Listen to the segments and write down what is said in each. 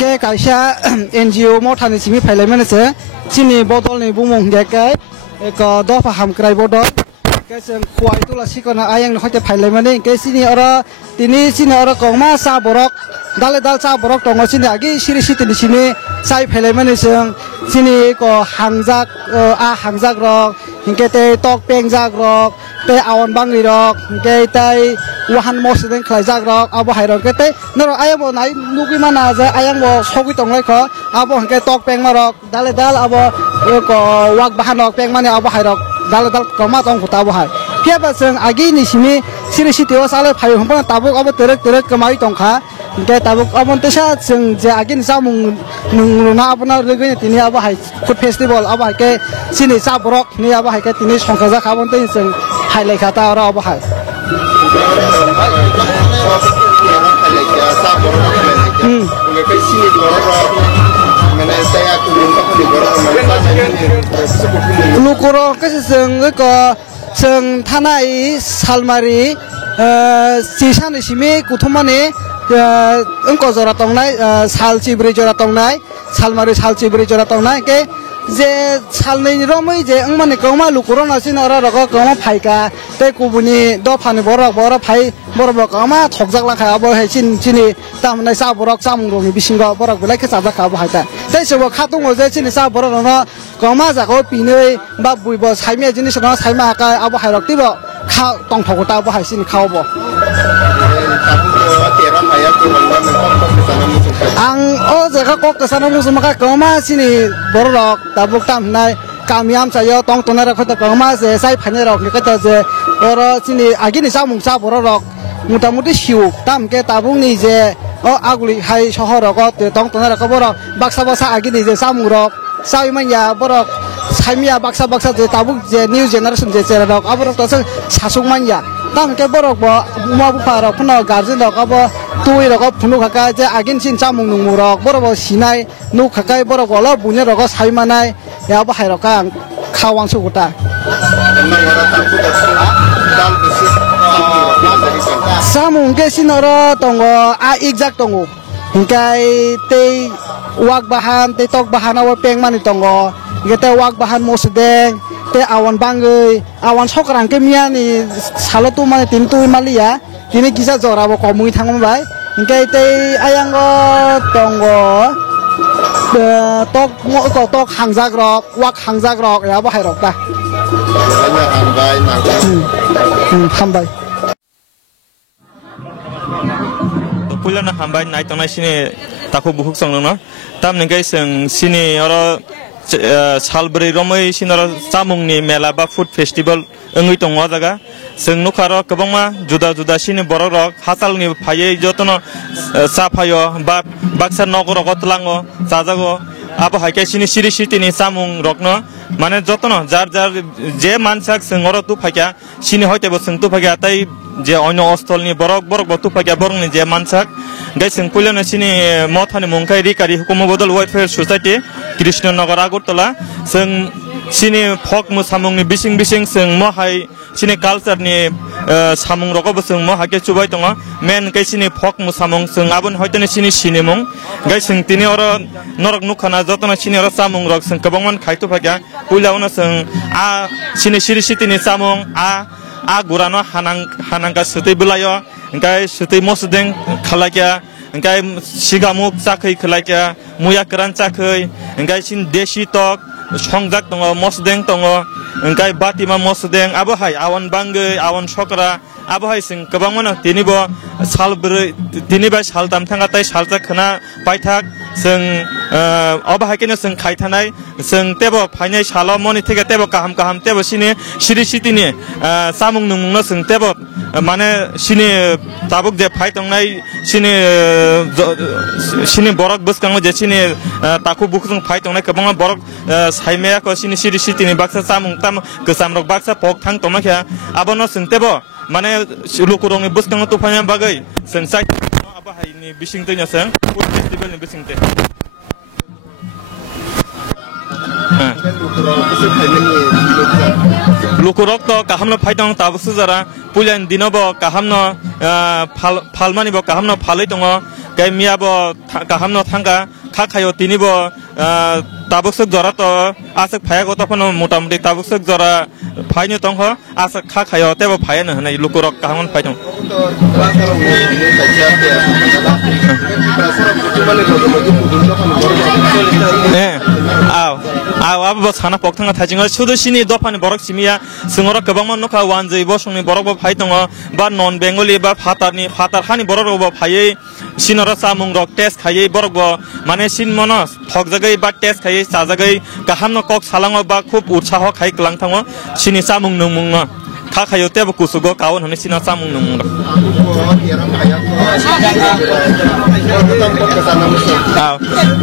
ke kaisa NGO mo thani simi phailai mane se chini botol ni bumung ge ke ko do phaham krai bodol ke seng khwai tula sikona ayang hoite phailai mane ke sini ora tini sini ora kongma sa borok dal sa borok tongo sini agi siri tini sini sai phailai mane seng sini ko hangjak hangjak rok hingke te tok pengjak rok te awan bangi rok hingke tai wahan mosden khlaijak rok abo hairok ke te noro ayang bo nai nugi mana je ayang bo sogi tonglai kho abo hingke tok peng marok dal abo ko wak bahan rok peng mane abo hairok dal koma tong kuta abo hai phiaba seng agi ni simi siri tio sale phayo hamba tabuk abo terek kamai tongkha hingke tabuk abo tesa seng je agi ni samung nungna apna rege tini abo hai food festival abo hai ke sini sa borok ni abo hai ke tini songkhaja khabon te seng hai lai khata ora abo hai lukuro ke seng ko seng thanai salmari sisan simi kuthumani engko jora tongnai sal chibri jora tongnai salmari sal chibri jora tongnai ke je salnai romoi je angmani koma lukuro na sin ora roko koma phaika te kubuni do phani borok phai borok koma thokjak la kha abo he chini tamnai sa borok samung romi bisingo borok belai ke sajak kha abo haita te sebo khatung je chini sa borok no koma jago pinoi ba buibo saimia jinis no saima ka abo hairok tibo kha tong thokota abo haisin khaobo ang jaga kok kesana musuh maka koma sini borok tabuk tamnai kamiam sayo tong tonara khota koma se sai phane rok ni kata je oro sini agini samung sa borok muta-muti siu tam ke tabung ni je aguli hai shohor ko tong tonara ko borok baksa agini je samung rok sai manya borok saimia baksa je tabuk je new generation je rok aborok to sasung manya tam ke borok bo ma bu parok phuno garjin rok abo tui rok phunu khaka je agin sin samung nungmu rok borok sinai nu khakai borok lo bunya rok saimanai ya bo hai rok kang khawang sukuta samung ke sinoro tongo exact tongo hingkai te wak bahan te tok bahan awo peng mani tongo ngete wak bahan mosdeng te awan bangai awan sokrang ke miani salotu mane tintu malia tini kisa jora bo komui thangom bai hingkai te ayang tongo tok hangjak rok wak hangjak rok ya bo hai rok ta hambai pulana hambai nai tonai sini taku buhuk songno tam ngai seng sini oro salbri romoi sinoro samungni mela ba food festival engui tongo jaga seng nukaro kobongma juda sini borok hasalni phaye jotono sa phayo ba baksa nogoro kotlango jajago abo haike sini siri sitini samung rokno mane jotono jar je mansak seng oro tu phakya sini hoite bo seng tu phakya tai je onyo ostolni borok bo tu phakya borngni je mansak gai seng pulana sini mothani mungkai rikari hukumo bodol welfare society krishnanagar agartala seng sini folk mu samungni bising seng mohai sini culture ni samung roko bo seng mohake chubai tongo men kai sini folk mu samung seng abon hoitani sini sinimung gai seng tini oro norok nukhana jotona sini oro samung rok seng kabangman khaitu phakya pulauna seng a sini siri sitini samung a gurano hanangka sutai bulayo gai sutai mosdeng khalakya gai sigamuk chakhai khalakya muya kran chakhai gai sin deshi tok songjak tongo mosdeng tongo gai batima mosdeng abo hai awan bangai awan sokra abo hai sing kabangmano tini bo salbri tini ba saltam thanga tai salta khana paithak sing abo hai kene sing khaithanai sing tebo phainai salo moni theke tebo kaham tebo sini siri sitini samung nungno sing tebo mane sini tabuk je phai tongnai sini borok buskang je sini taku bukhung phai tongnai kabangma borok saimea ko sini siri sitini baksa samung tam kesamrok baksa pok thang tomakya abono sing tebo mane lukurong buskang tu phanya bagai sing sai abo hai ni bising tenya sang food festival ni bising te lukurok to kahamno phaitong tabsu jara pulan dinobo kahamno phalmani bo kahamno phalai tongo gai miya bo kaham no thangka kha khayo tini bo tabuk suk jora to asuk phaya go topon motamuti tabuk suk jora phaino tongho asuk kha khayo tebo phaya na hanai lukurok kahamon phaitong abo sana pokthanga thajinga sudu sini dopani borok simia singora kabangman nokha wanjei bo songni borok bo phaitongo ba non bengali ba fatar hani borok bo phaiei sinora samung rok test khaiei borok bo mane sin mono thok jagai ba test khaiei sa jagai kaham no kok salango ba khub utsaho khai klang thango sini samung nungmung no kha khayo tebo kusugo kawon hone sina samung nungmung rok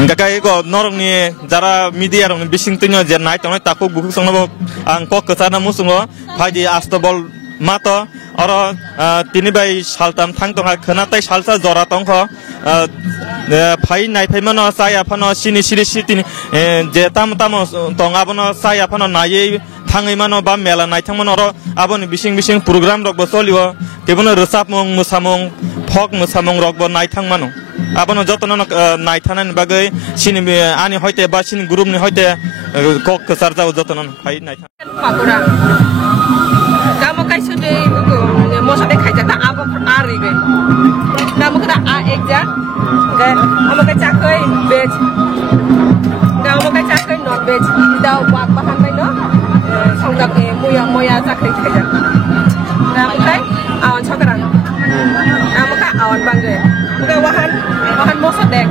Engkakai ko norong ni jara media rong bising tunyo jer nai tonai takuk buku songno ang kok kesana musungo phaidi astobol mato oro tini bai saltam thang tonga khana tai salsa jora tongkho phai nai phai mano sai aphano sini siri sitini je tam tong abono sai aphano nai thangai mano ba mela nai thangmano ro aboni bising program rok bo soliwo kebono resapmong musamong phok musamong rok bo nai thangmano abono jotono nai thanan bagai sini ani hoite ba sini group ni hoite kok kesar jao jotono phai nai thang pakura kamu kai sude mo sade khai jata abo ari ge namu kada a ekja ge amo kai chakai veg amo kai chakai non veg da wak bahan mai no songjak e moya chakai khai jata namu kai awan chokran amo kai awan bangge ga wahan mo sade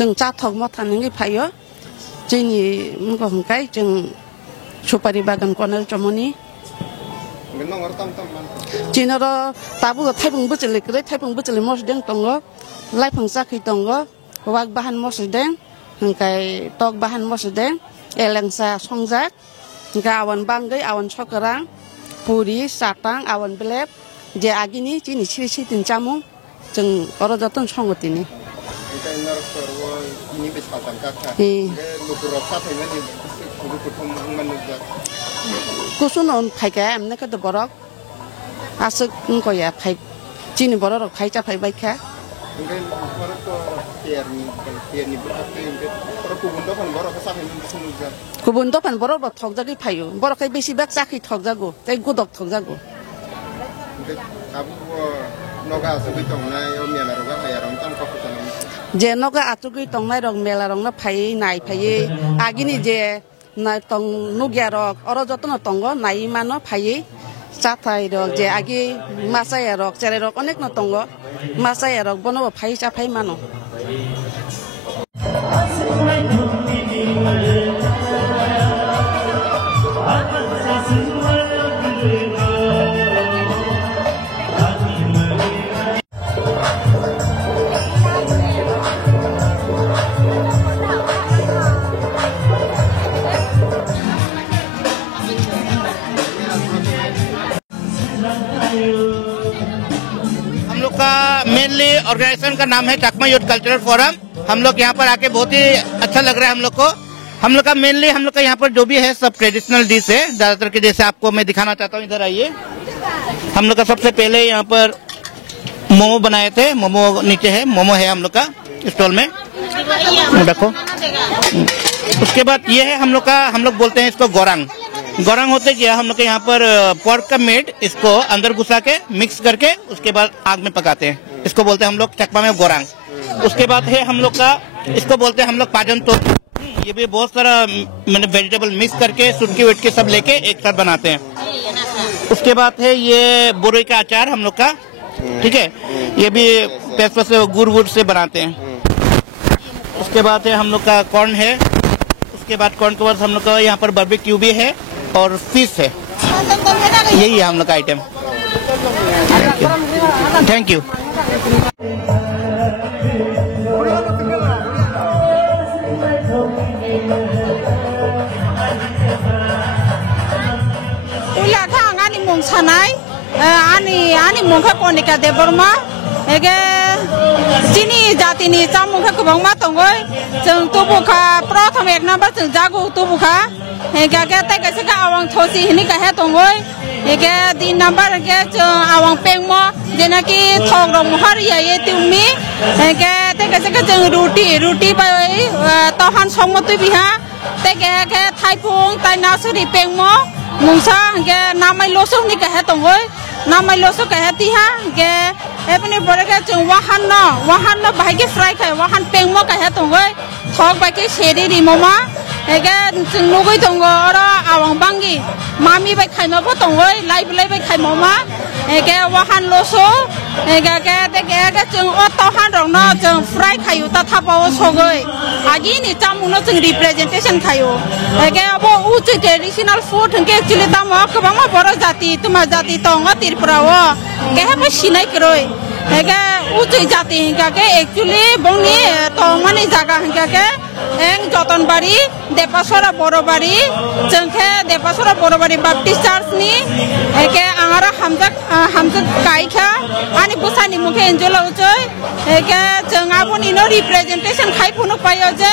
Jeng cathok mo thaningi phayo jeni mungko hongkai jeng supari bagan konal chomoni jinoro tabu thaibung bujeli kre thaibung bujeli mos deng tongo laifang sakhi tongo wak bahan mos deng hongkai tok bahan mos deng elengsa songjak hingga awan bangai awan chokarang puri satang awan belep je agini jini siri tin jamung jeng oro joton songotini kusunon phai ka amne ka borok asuk ko ya phai chini borok phai cha phai bai kha kubun do pan borok thok jagi phayo borok kai besi bak sakhi thok jago tai godok thok jago je noga atugui tongnai rok mela rok na phai nai phai agini je na tong nugya rok oro jotono tongo nai mano phai chathai rok je agi masai rok chere rok onek no tongo masai rok bono phai cha phai mano mainly organization का नाम है चकमा youth cultural forum. हम लोग यहाँ पर आके बहुत ही अच्छा लग रहा है हम लोग को। हम लोग का मेनली हम लोग का यहाँ पर जो भी है सब ट्रेडिशनल डिश है ज्यादातर के, जैसे आपको मैं दिखाना चाहता हूँ। इधर आइए। हम लोग का सबसे पहले यहाँ पर मोमो बनाए थे। मोमो नीचे है, मोमो है हम लोग का स्टॉल में, देखो। उसके बाद ये है हम लोग का, हम लोग बोलते हैं इसको गोरंग। गोरंग होते क्या, हम लोग के यहाँ पर पोर्क का मीट इसको अंदर घुसा के मिक्स करके उसके बाद आग में पकाते हैं। इसको बोलते हैं हम लोग चकमा में गोरंग। उसके बाद है हम लोग का, इसको बोलते हैं हम लोग पाजन। तो ये भी बहुत सारा मैंने वेजिटेबल मिक्स करके सुटकी वेटकी सब लेके एक साथ बनाते हैं। उसके बाद है ये बोरई का अचार हम लोग का, ठीक है। ये भी पेस्ट से गुड़ वुड़ से बनाते हैं। उसके बाद है हम लोग का कॉर्न है। उसके बाद कॉर्न के बाद हम लोग का यहाँ पर बारबेक्यू भी है और फिश है। यही है हम लोग का आइटम। Thank you. आनी मुखा कोनिका दे बर्मा एगे चीनी जाति नि चामुखा गोबांमा दंगै जों तुबुखा प्रथम एक नम्बर जों जागु तुबुखा एगे के तैसे का आवं थोसी हिनि काहे दंगै एगे 3 नम्बर के जों आवं पेंगमो जेना कि थोग रंग हरिया ये तुमि एगे तैसे का जों रोटी बाय तहन संगतु बिहा तेगे के थाइपुं ताइनासुरि पेंगमो मुसा के नामै लोसो नि काहे दंगै नामै लोसो काहे तिहा के एपनि बरगे जों वाहान बाहाय के फ्राय खाय वाहान पेंगमो काहे दंगै थक बाकी सेरि रिमोमा एगे जों नुगै दंग अर आवं बांगि मामि बाय खायमाबो दंगै लाइबलाय बाय खायमोमा एगे वाहान लोसो एगे के जों अतहान रंनो जों फ्राय खायो ता थाबाव सगै आगिनि चामुनो जों रिप्रेजेंटेशन खायो एगे अबो उचि ट्रेडिशनल फूड के एक्चुअली दाम गोबां बर जाति तुमा जाति दंग तिरपुराव केहेबो सिनाय करय एगे उचि जाति हिंगा के एक्चुअली बंगनि तो माने जागा हिंगा के एं जतनबारी देपासरा बरबारी जोंखे देपासरा बरबारी बाप्टिस्ट चर्च नि एके आंगारा हामजक काइखा आनि बुसानि मुखे एन्जल उचै एके जों आबोनि नो रिप्रेजेंटेशन खाइफुनु पायो जे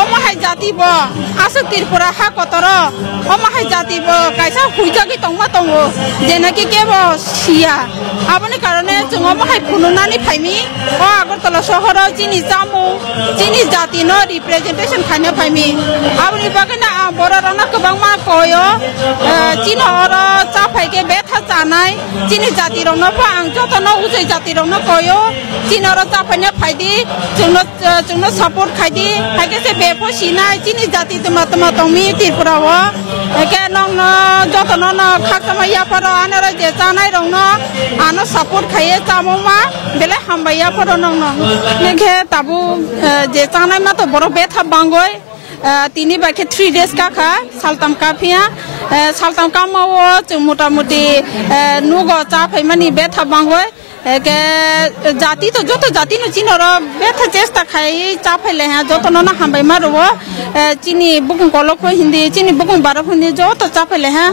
अमाहाय जाति ब आसु त्रिपुरा हा कतर अमाहाय जाति ब काइसा हुइजागि तंगमा तंगो जेना कि केबो सिया आबोनि कारणे जों अमाहाय फुनुनानि फाइमि अ आगरतला सहर चिनि जामु चिनि जाति नो रिप्रेजेंटेशन खाइनो फाइमि आबोनि बागैना बररना गोबां मा कयो चिनहर चाफाइके बेथा जानाय चिनि जाति रंनो आं जतन उजै जाति रंनो कयो चिनहर चाफाइनो फाइदि जोंनो सपोर्ट खाइदि हाइके बेफो सिनाय चिनि जाति तमा तमी त्रिपुराव एके नंग जतन न खाकमा याफर आनर जे जानाय रंनो आनो सपोर्ट खाये चामोमा बेले हामबाया फर नंग नेखे ताबु जे जानाय मा तो बर बेथा बांगय तिनी बाके 3 days काखा सालताम काफिया सालताम कामाव जों मोटामुटी नुगो चाफाइमानि बेथा बांगय के जाति तो जो तो जाति न चिनर बेथा चेष्टा खाई चाफाइले हा जतो न हामबाय मारव चिनी बुकुं कलक हिंदी चिनी बुकुं बारफ हिंदी जो तो चाफाइले हा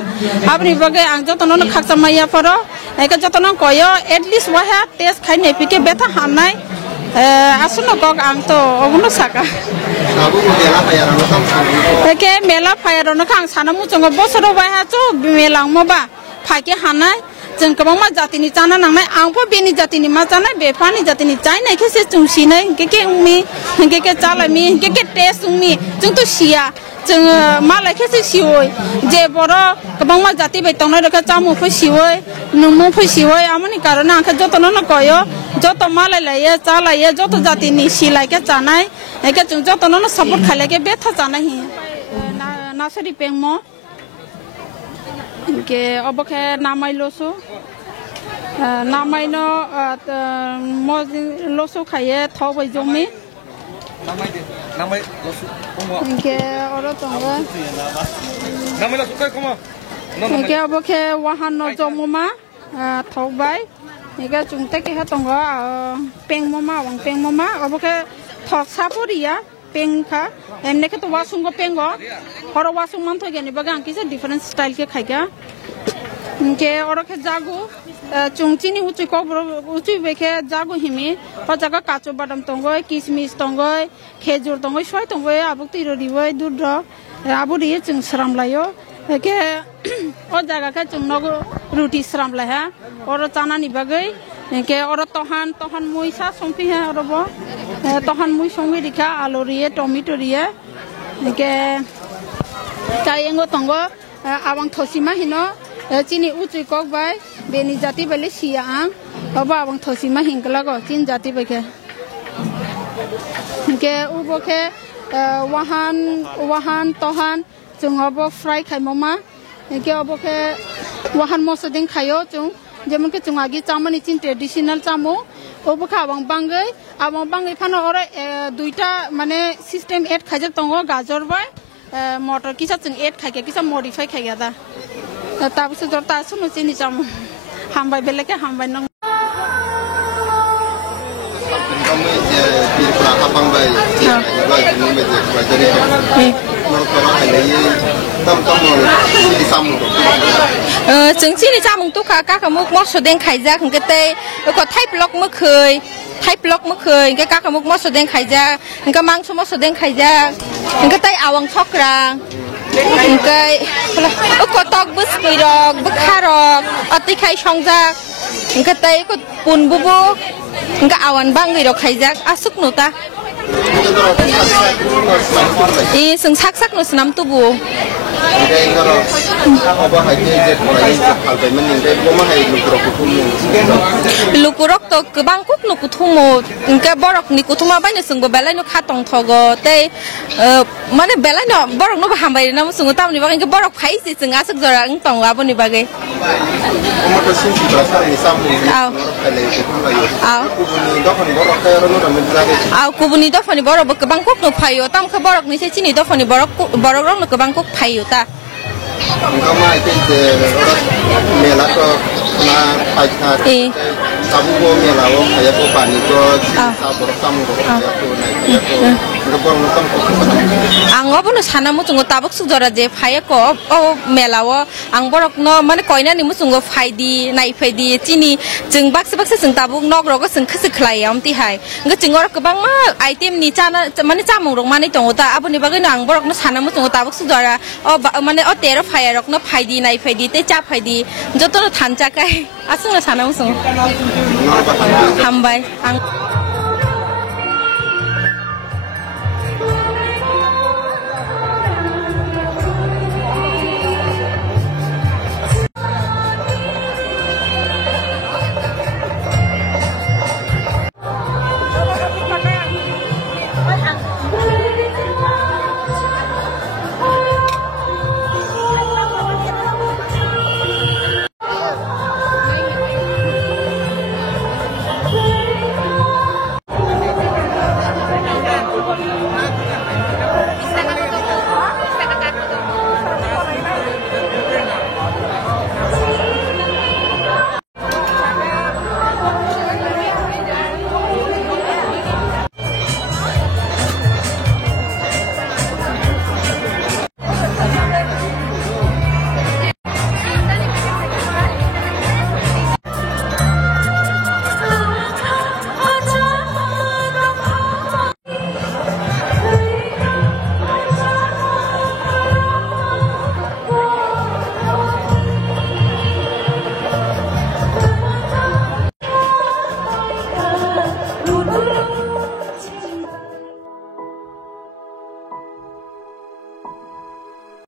आबनि बगे आं जतो न खाकसा माया पर एके जतो न कयो एटलिस्ट वाहा टेस्ट खाइ ने पिके बेथा हामनाय आसुनो कक आं तो अगुनो साका एके मेला फायरनो खां साना मुचंग बसरो वाहा चो मेलां मबा फाके हानाय जों गोबां मा जातिनि जाना नांनाय आंबो बेनि जातिनि मा जानाय बेफानि जातिनि जायनाय खेसे जों सिनाय के उमि के चालामि के टेस्ट उमि जों तो सिया जों मालाय खेसे सिवय जे बर गोबां मा जाति बाय तंनाय रखा चामु फै सिवय नमु फै सिवय आमनि कारण आंखा जतन न कयो जत मालाय लाय चालाय जत जातिनि सिलाय के जानाय एके जों जतन न सपोर्ट खाले के बेथा जानाय हि नासरी पेंगमो के अबखे नामाइलोसो नामाइनो लोसो खाये थबै जमि नामाइ लोसो के अरो तंगा नामाइ लोसो काय कमा के अबखे वाहन न जमुमा थौबाय एगा जुंते के तंगा पेंगममा वां पेंगममा अबखे थक्सापुरिया पेंखा एमने के तो वासुंगो पेंगो हर वासुंग मान थगेनि बगा किसे डिफरेंट स्टाइल के खाइगा के और के जागो चुंगचिनि उचि को उचि बेखे जागो हिमी पजागा काचो बादाम तंगय किसमिस तंगय खेजुर तंगय सय तंगय आबुक तिरो दिवय दूध आबु रि जों स्रामलायो के ओ जागा के जों नगो रुटि स्रामलाय हा और चानानि बागै के और तहन मुइसा संफि है और बो तहन मुइ संगि दिखा आलु रिए टमेटो रिए के चायंगो तंगो आवां थसिमा हिनो चिनि उचि कक बाय बेनि जाति बेले सिया आं अबा आवां थसिमा हिंगलागो चिन जाति बेखे के उबोखे वाहान तहन जों अबो फ्राय खायममा के अबोखे वाहान मसदिं खायो जों जेमन के जों आगि चामनि चिन ट्रेडिशनल चामो ओबोखा आवां बांगै फानो और दुइटा माने सिस्टेम एड खायजक तंगो गाजर बाय मटर किसा जों एड खायके किसा मडिफाई खायगा दा Tapi sudah tak sunu sini jam hambai belakang hambai nong. Kamu di belakang bangbai, bangbai ini macam pelajari. Menurut orang ini, tamu di samung. Jeung sini samung tu kakak kamu mau sedang kerja kan kita, kau type blog mauเคย kakak kamu mau sedang kerja, engkau mang semua sedang kerja, engkau tay awang cokran. Engkau, kau tok bus pirok, bekarok, ati kai songjak, engkau tay kau pun bubu, engkau awan bang pirok kerja, asuk nuta. Seng sak nu senam tubuh. Lukurok to kebangkuk nu kutumo, engke borok ni kutuma banyak sung belai nu katong togo, te mana belai nu borok nu bahambai na sung utam ni bagai engke borok pai si sung asuk zora engtong apa ni bagai. Kubuni dofani borok kebangkuk nu payo, tam ke borok ni sini dofani borok rong nu kebangkuk payo ta. Engkau mah itu orang mela ko na pajak. Kamu ko mela wo kayak ko pani ko sabor kamu ko kayak ko naik ko. Engkau nonton ko. Anggo pun sana muncul tabuk sujara je faya ko oh mela wo ang borok no mana koina ni muncul faidi naik faidi cini jeng bakse jeng tabuk nok roko jeng keseklai am ti hai. Engkau jeng orang kebang mah item ni cana mana camung rong mana tong uta apa ni bagai ang borok no sana muncul tabuk sujara oh mana oh tera faya rok no faidi naik faidi te cap faidi joto no thanca kai asung no sana muncul hambai ang